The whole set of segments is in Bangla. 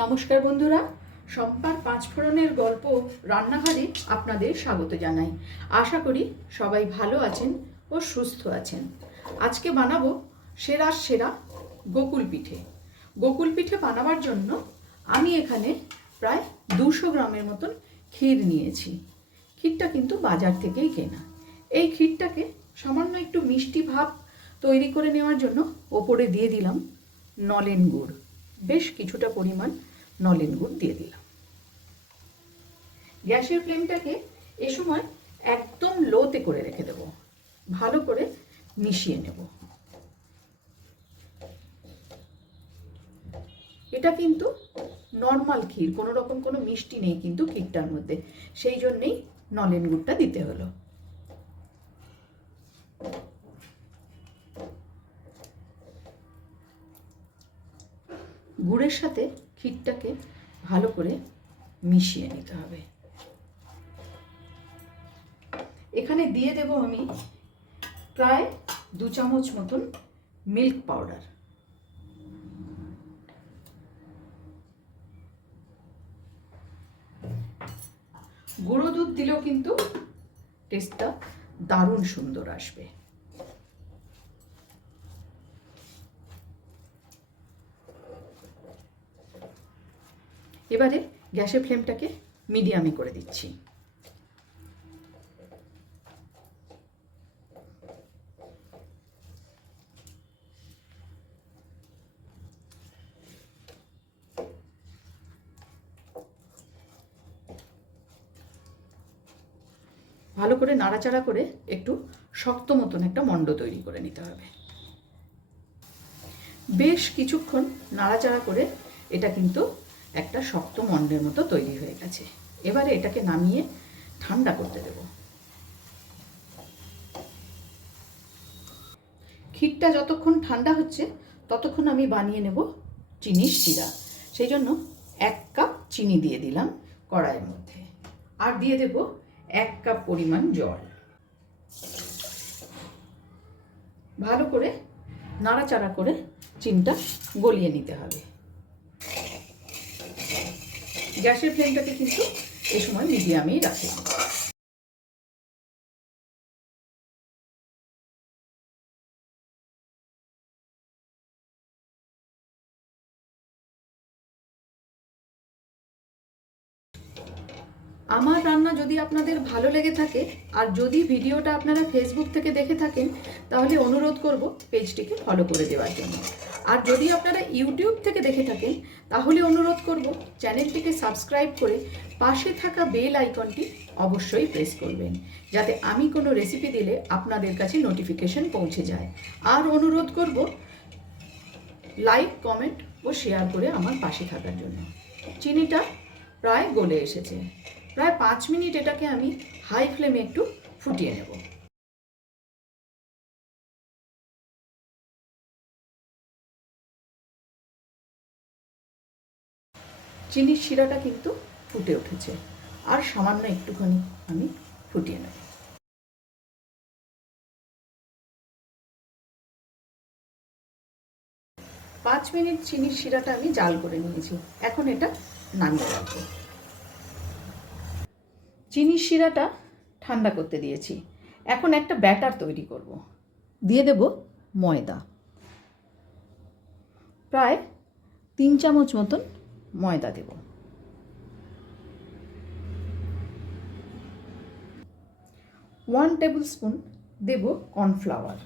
নমস্কার বন্ধুরা সম্পার পাঁচফোড়নের গল্প রান্নাঘরে আপনাদের স্বাগত জানাই। আশা করি সবাই ভালো আছেন ও সুস্থ আছেন। আজকে বানাবো সেরা সেরা গোকুল পিঠে। গোকুল পিঠে বানাবার জন্য আমি এখানে প্রায় দুশো গ্রামের মতন ক্ষীর নিয়েছি। ক্ষীরটা কিন্তু বাজার থেকেই কেনা। এই ক্ষীরটাকে সামান্য একটু মিষ্টি ভাব তৈরি করে নেওয়ার জন্য ওপরে দিয়ে দিলাম নলেন গুড়। বেশ কিছুটা পরিমাণ নলেন গুড় দিয়ে দিলাম। গ্যাসের ফ্লেমটাকে এ সময় একদম লোতে করে রেখে দেব। ভালো করে মিশিয়ে নেব। এটা কিন্তু নর্মাল ক্ষীর, কোনো রকম কোনো মিষ্টি নেই কিন্তু ক্ষীরটার মধ্যে। সেই জন্যেই নলেন গুড়টা দিতে হলো। গুড়ের সাথে ক্ষীরটাকে ভালো করে মিশিয়ে নিতে হবে। এখানে দিয়ে দেব আমি প্রায় দু চামচ মতন মিল্ক পাউডার। গুঁড়ো দুধ দিলেও কিন্তু টেস্টটা দারুণ সুন্দর আসবে। এবারে গ্যাসের ফ্লেমটাকে মিডিয়ামে করে দিচ্ছি। ভালো করে নাড়াচাড়া করে একটু শক্ত মতন একটা মণ্ড তৈরি করে নিতে হবে। বেশ কিছুক্ষণ নাড়াচাড়া করে এটা কিন্তু একটা শক্ত মণ্ডের মতো তৈরি হয়ে গেছে। এবারে এটাকে নামিয়ে ঠান্ডা করতে দেব। ক্ষীরটা যতক্ষণ ঠান্ডা হচ্ছে, ততক্ষণ আমি বানিয়ে নেব চিনির শিরা। সেই জন্য এক কাপ চিনি দিয়ে দিলাম কড়াইয়ের মধ্যে। আর দিয়ে দেব এক কাপ পরিমাণ জল। ভালো করে নাড়াচাড়া করে চিনিটা গলিয়ে নিতে হবে। গ্যাসের ফ্লেমটাকে কিন্তু এ সময় মিডিয়ামেই রাখলাম। আমার রান্না যদি আপনাদের ভালো লেগে থাকে, আর যদি ভিডিওটা আপনারা ফেসবুক থেকে দেখে থাকেন, তাহলে অনুরোধ করব পেজটিকে ফলো করে দেওয়ার জন্য। আর যদি আপনারা ইউটিউব থেকে দেখে থাকেন, তাহলে অনুরোধ করব চ্যানেলটিকে সাবস্ক্রাইব করে পাশে থাকা বেল আইকনটি অবশ্যই প্রেস করবেন, যাতে আমি কোনো রেসিপি দিলে আপনাদের কাছে নোটিফিকেশন পৌঁছে যায়। আর অনুরোধ করব লাইক, কমেন্ট ও শেয়ার করে আমার পাশে থাকার জন্য। চিনিটা প্রায় গলে এসেছে। প্রায় পাঁচ মিনিট এটাকে আমি হাই ফ্লেমে একটু ফুটিয়ে নেব। চিনির শিরাটা কিন্তু ফুটে উঠেছে। আর সামান্য একটুখানি আমি ফুটিয়ে নেব। পাঁচ মিনিট চিনির শিরাটা আমি জাল করে নিয়েছি। এখন এটা নামিয়ে রাখব। চিনির শিরাটা ঠান্ডা করতে দিয়েছি। এখন একটা ব্যাটার তৈরি করব। দিয়ে দেব ময়দা। প্রায় তিন চামচ মতন ময়দা দেব। ওয়ান টেবিল স্পুন দেব কর্নফ্লাওয়ার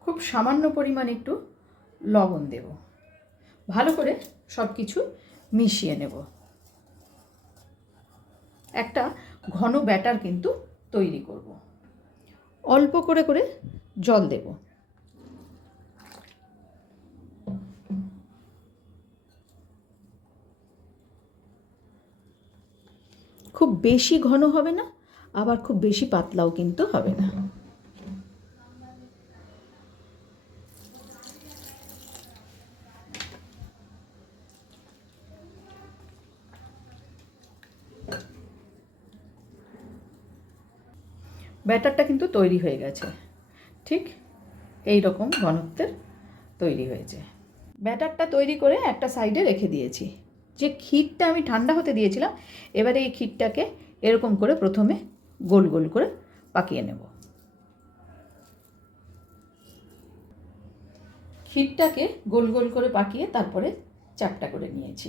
খুব সামান্য পরিমাণ একটু লবণ দেব। ভালো করে সব কিছু মিশিয়ে নেব। একটা ঘন ব্যাটার কিন্তু তৈরি করব। অল্প করে করে জল দেব। খুব বেশি ঘন হবে না, আবার খুব বেশি পাতলাও কিন্তু হবে না। ব্যাটারটা কিন্তু তৈরি হয়ে গেছে। ঠিক এই রকম ঘনত্বের তৈরি হয়েছে। ব্যাটারটা তৈরি করে একটা সাইডে রেখে দিয়েছি। যে ক্ষীরটা আমি ঠান্ডা হতে দিয়েছিলাম, এবারে এই ক্ষীরটাকে এরকম করে প্রথমে গোল গোল করে পাকিয়ে নেব। ক্ষীরটাকে গোল গোল করে পাকিয়ে তারপরে চারটা করে নিয়েছি।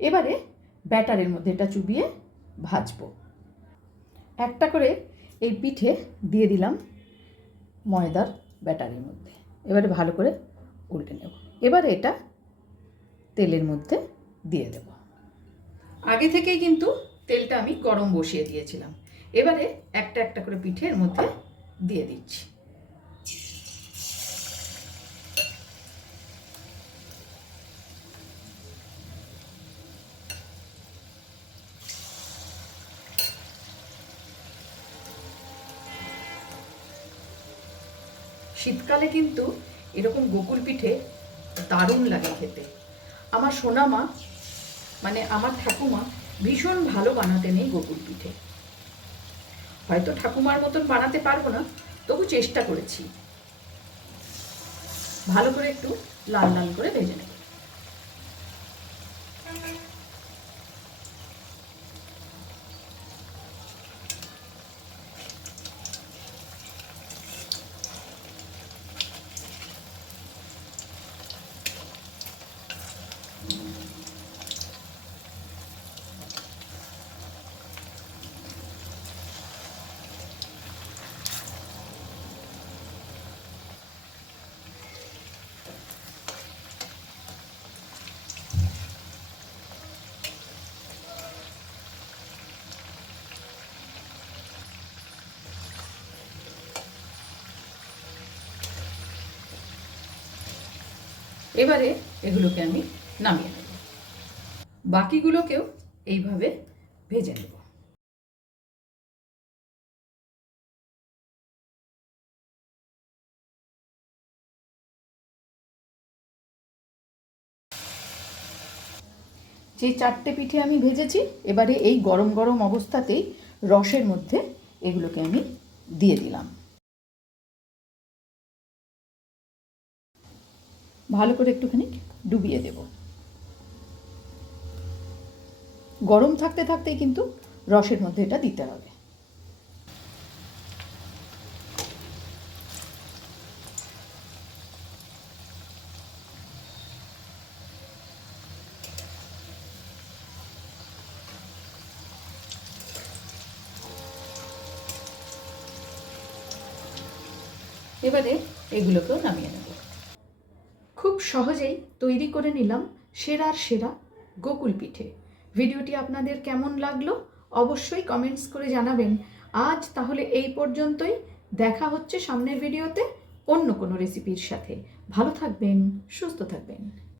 এবারে ব্যাটারের মধ্যে এটা চুবিয়ে ভাজবো। একটা করে এই পিঠে দিয়ে দিলাম ময়দার ব্যাটারের মধ্যে। এবারে ভালো করে উল্টে নেব। এবারে এটা তেলের মধ্যে দিয়ে দেব। আগে থেকেই কিন্তু তেলটা আমি গরম বসিয়ে দিয়েছিলাম। এবারে একটা একটা করে পিঠের মধ্যে দিয়ে দিচ্ছি। শীতকালে কিন্তু এরকম গোকুল পিঠে দারুণ লাগে খেতে। আমার সোনা মা মানে আমার ঠাকুমা ভীষণ ভালো বানাতেন এই গোকুল পিঠে। হয়তো ঠাকুমার মতন বানাতে পারব না, তবু চেষ্টা করেছি। ভালো করে একটু লাল লাল করে ভেজে নেব। এবারে এগুলোকে আমি নামিয়ে নেব। বাকিগুলোকেও এইভাবে ভেজে নেব। যে চারটে পিঠে আমি ভেজেছি, এবারে এই গরম গরম অবস্থাতেই রসের মধ্যে এগুলোকে আমি দিয়ে দিলাম। ভালো করে একটুখানি ডুবিয়ে দেব। গরম থাকতে থাকতেই কিন্তু রসের মধ্যে এটা দিতে হবে। এবারে এগুলোকেও নামিয়ে নেব। খুব সহজেই তৈরি করে নিলাম সেরার সেরা গোকুল পিঠে। ভিডিওটি আপনাদের কেমন লাগল অবশ্যই কমেন্টস করে জানাবেন। আজ তাহলে এই পর্যন্তই। দেখা হচ্ছে সামনের ভিডিওতে অন্য কোনো রেসিপির সাথে। ভালো থাকবেন, সুস্থ থাকবেন।